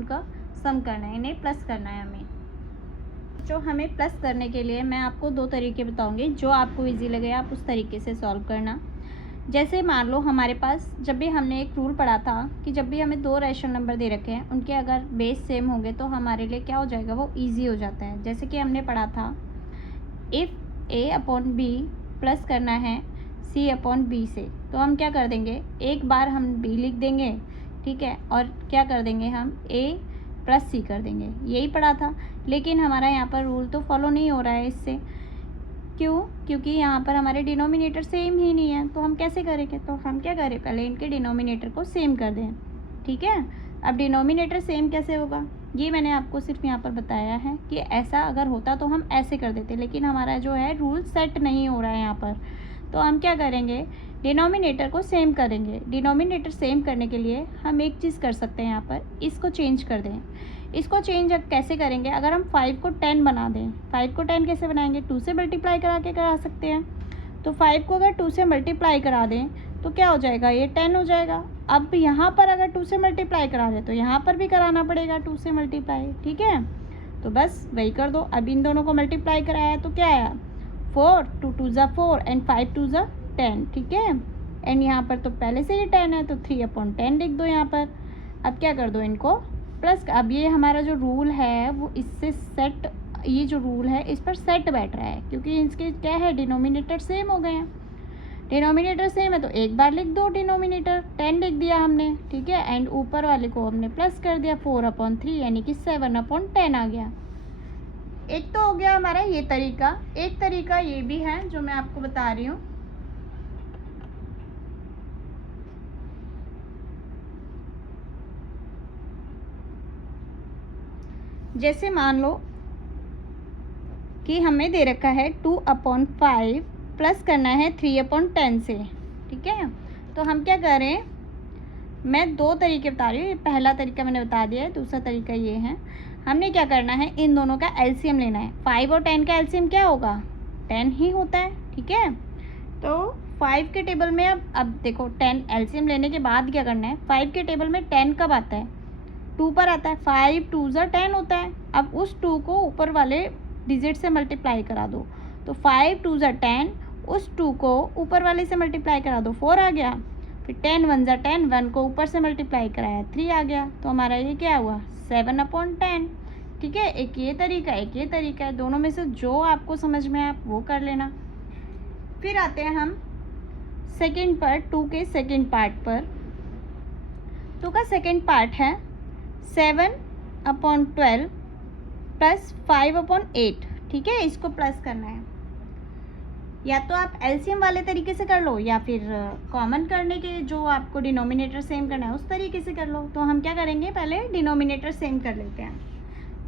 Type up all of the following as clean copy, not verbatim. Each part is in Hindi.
उनका सम करना है, इन्हें प्लस करना है हमें। जो हमें प्लस करने के लिए मैं आपको 2 तरीके बताऊंगी, जो आपको इजी लगे आप उस तरीके से सॉल्व करना। जैसे मान लो हमारे पास जब भी हमने एक रूल पढ़ा था कि जब भी हमें 2 रैशनल नंबर दे रखे हैं उनके अगर बेस सेम होंगे तो हमारे लिए क्या हो जाएगा, वो ईजी हो जाता है। जैसे कि हमने पढ़ा था if a upon B plus करना है c अपॉन बी से, तो हम क्या कर देंगे, एक बार हम b लिख देंगे, ठीक है, और क्या कर देंगे हम a प्लस c कर देंगे। यही पढ़ा था, लेकिन हमारा यहाँ पर रूल तो फॉलो नहीं हो रहा है इससे। क्यों? क्योंकि यहाँ पर हमारे डिनोमिनेटर सेम ही नहीं है, तो हम कैसे करेंगे, तो हम क्या करें, पहले इनके डिनोमिनेटर को सेम कर दें, ठीक है। अब डिनोमिनेटर सेम कैसे होगा, ये मैंने आपको सिर्फ यहाँ पर बताया है कि ऐसा अगर होता तो हम ऐसे कर देते, लेकिन हमारा जो है रूल सेट नहीं हो रहा है यहाँ पर, तो हम क्या करेंगे, डिनोमिनेटर को सेम करेंगे। डिनोमिनेटर सेम करने के लिए हम एक चीज़ कर सकते हैं, यहाँ पर इसको चेंज कर दें। इसको चेंज कैसे करेंगे, अगर हम 5 को 10 बना दें, 5 को 10 कैसे बनाएंगे, 2 से मल्टीप्लाई करा सकते हैं। तो 5 को अगर 2 से मल्टीप्लाई करा दें तो क्या हो जाएगा, ये 10 हो जाएगा। अब यहाँ पर अगर 2 से मल्टीप्लाई करा दें तो यहाँ पर भी कराना पड़ेगा 2 से मल्टीप्लाई, ठीक है। तो बस वही कर दो। अब इन दोनों को मल्टीप्लाई कराया तो क्या आया, 4, 2 2 ज़ा 4 एंड 5 2 ज़ा 10, ठीक है। एंड यहाँ पर तो पहले से ही 10 है तो 3/10 लिख दो यहाँ पर। अब क्या कर दो, इनको प्लस। अब ये हमारा जो रूल है वो इससे सेट, ये जो रूल है इस पर सेट बैठ रहा है, क्योंकि इसके क्या है, डिनोमिनेटर सेम हो गए हैं। डिनोमिनेटर सेम है तो एक बार लिख दो, डिनोमिनेटर 10 लिख दिया हमने, ठीक है। एंड ऊपर वाले को हमने प्लस कर दिया, 4/3 यानी कि 7/10 आ गया। एक तो हो गया हमारा ये तरीका। एक तरीका ये भी है जो मैं आपको बता रही हूँ, जैसे मान लो कि हमें दे रखा है 2/5 प्लस करना है 3/10 से, ठीक है। तो हम क्या करें, मैं 2 तरीके बता रही हूँ, पहला तरीका मैंने बता दिया है, दूसरा तरीका ये है। हमने क्या करना है, इन दोनों का एलसीएम लेना है। 5 और 10 का एलसीएम क्या होगा, 10 ही होता है, ठीक है। तो 5 के टेबल में अब देखो 10 एलसीएम लेने के बाद क्या करना है, 5 के टेबल में 10 कब आता है, 2 पर आता है। 5 2 ज़ा 10 होता है। अब उस 2 को ऊपर वाले डिजिट से मल्टीप्लाई करा दो, तो 5 2 ज़ा 10, उस 2 को ऊपर वाले से मल्टीप्लाई करा दो, 4 आ गया। फिर 10 1 ज़ा 10, 1 को ऊपर से मल्टीप्लाई कराया, 3 आ गया। तो हमारा ये क्या हुआ, 7/10, ठीक है। एक ये तरीका है, एक ये तरीका है, दोनों में से जो आपको समझ में आए आप वो कर लेना। फिर आते हैं हम सेकेंड पर, 2 के सेकेंड पार्ट पर। 2 का सेकेंड पार्ट है 7/12 प्लस 5/8, ठीक है। इसको प्लस करना है, या तो आप एलसीएम वाले तरीके से कर लो या फिर कॉमन करने के जो आपको डिनोमिनेटर सेम करना है उस तरीके से कर लो। तो हम क्या करेंगे, पहले डिनोमिनेटर सेम कर लेते हैं।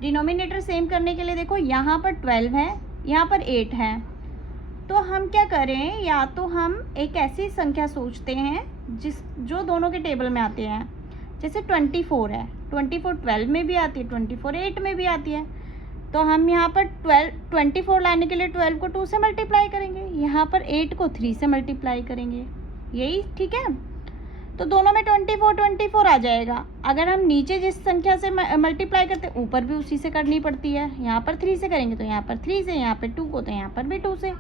डिनोमिनेटर सेम करने के लिए देखो यहाँ पर 12 है, यहाँ पर 8 है, तो हम क्या करें, या तो हम एक ऐसी संख्या सोचते हैं जो दोनों के टेबल में आते हैं। जैसे 24 है, 24 12 में भी आती है, 24 8 में भी आती है। तो हम यहाँ पर 24 लाने के लिए 12 को 2 से मल्टीप्लाई करेंगे, यहाँ पर 8 को 3 से मल्टीप्लाई करेंगे, यही ठीक है। तो दोनों में 24 आ जाएगा। अगर हम नीचे जिस संख्या से मल्टीप्लाई करते हैं ऊपर भी उसी से करनी पड़ती है। यहाँ पर 3 से करेंगे तो यहाँ पर 3 से, यहाँ पर 2 को तो यहाँ पर भी 2 से।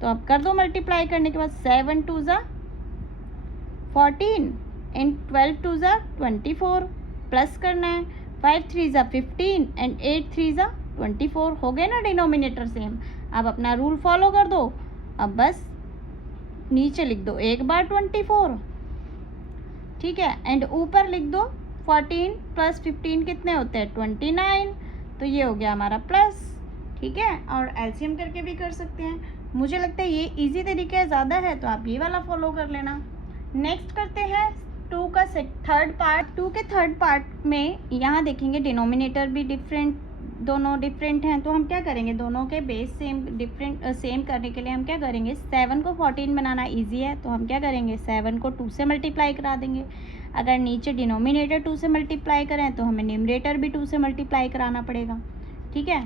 तो अब कर दो मल्टीप्लाई करने के बाद, 7 2 ज़ा 14 एंड 12 2 ज़ा 24, प्लस करना है 5 3 ज़ा 15 एंड 8 3 ज़ा 24, हो गए ना डिनोमिनेटर सेम। अब अपना रूल फॉलो कर दो। अब बस नीचे लिख दो एक बार 24, ठीक है, एंड ऊपर लिख दो 14 प्लस 15 कितने होते हैं, 29। तो ये हो गया हमारा प्लस, ठीक है। और एलसीएम करके भी कर सकते हैं। मुझे लगता है ये इजी तरीका ज़्यादा है, तो आप ये वाला फॉलो कर लेना। नेक्स्ट करते हैं 2 का थर्ड पार्ट। 2 के थर्ड पार्ट में यहाँ देखेंगे डिनोमिनेटर भी दोनों डिफरेंट हैं, तो हम क्या करेंगे, दोनों के बेस सेम करने के लिए हम क्या करेंगे, 7 को 14 बनाना इजी है, तो हम क्या करेंगे, 7 को 2 से मल्टीप्लाई करा देंगे। अगर नीचे डिनोमिनेटर 2 से मल्टीप्लाई करें तो हमें न्यूमरेटर भी 2 से मल्टीप्लाई कराना पड़ेगा, ठीक है।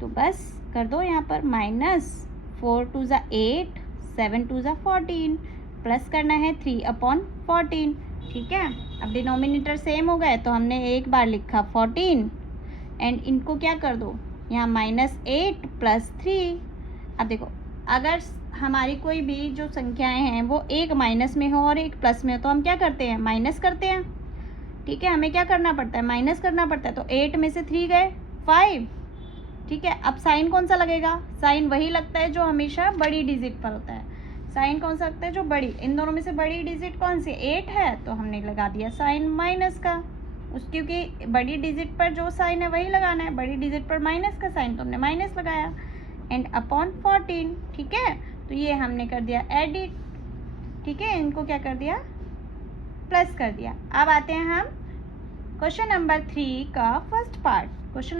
तो बस कर दो यहाँ पर -4 2 ज़ा 8, 7 2 ज़ा 14, प्लस करना है 3/14, ठीक है। अब डिनोमिनेटर सेम हो गए तो हमने एक बार लिखा 14 एंड इनको क्या कर दो यहाँ -8 + 3। अब देखो अगर हमारी कोई भी जो संख्याएं हैं वो एक माइनस में हो और एक प्लस में हो तो हम क्या करते हैं, माइनस करते हैं। ठीक है, हमें क्या करना पड़ता है, माइनस करना पड़ता है। तो 8 में से 3 गए 5। ठीक है, अब साइन कौन सा लगेगा, साइन वही लगता है जो हमेशा बड़ी डिजिट पर होता है। साइन कौन सा लगता है, जो बड़ी, इन दोनों में से बड़ी डिजिट कौन सी, 8 है, तो हमने लगा दिया साइन माइनस का। क्योंकि बड़ी डिजिट पर जो साइन है वही लगाना है, बड़ी डिजिट पर माइनस का साइन, तो हमने माइनस लगाया एंड अपॉन 14। ठीक है, तो ये हमने कर दिया एडिट। ठीक है, इनको क्या कर दिया, प्लस कर दिया। अब आते हैं हम क्वेश्चन नंबर 3 का फर्स्ट पार्ट। क्वेश्चन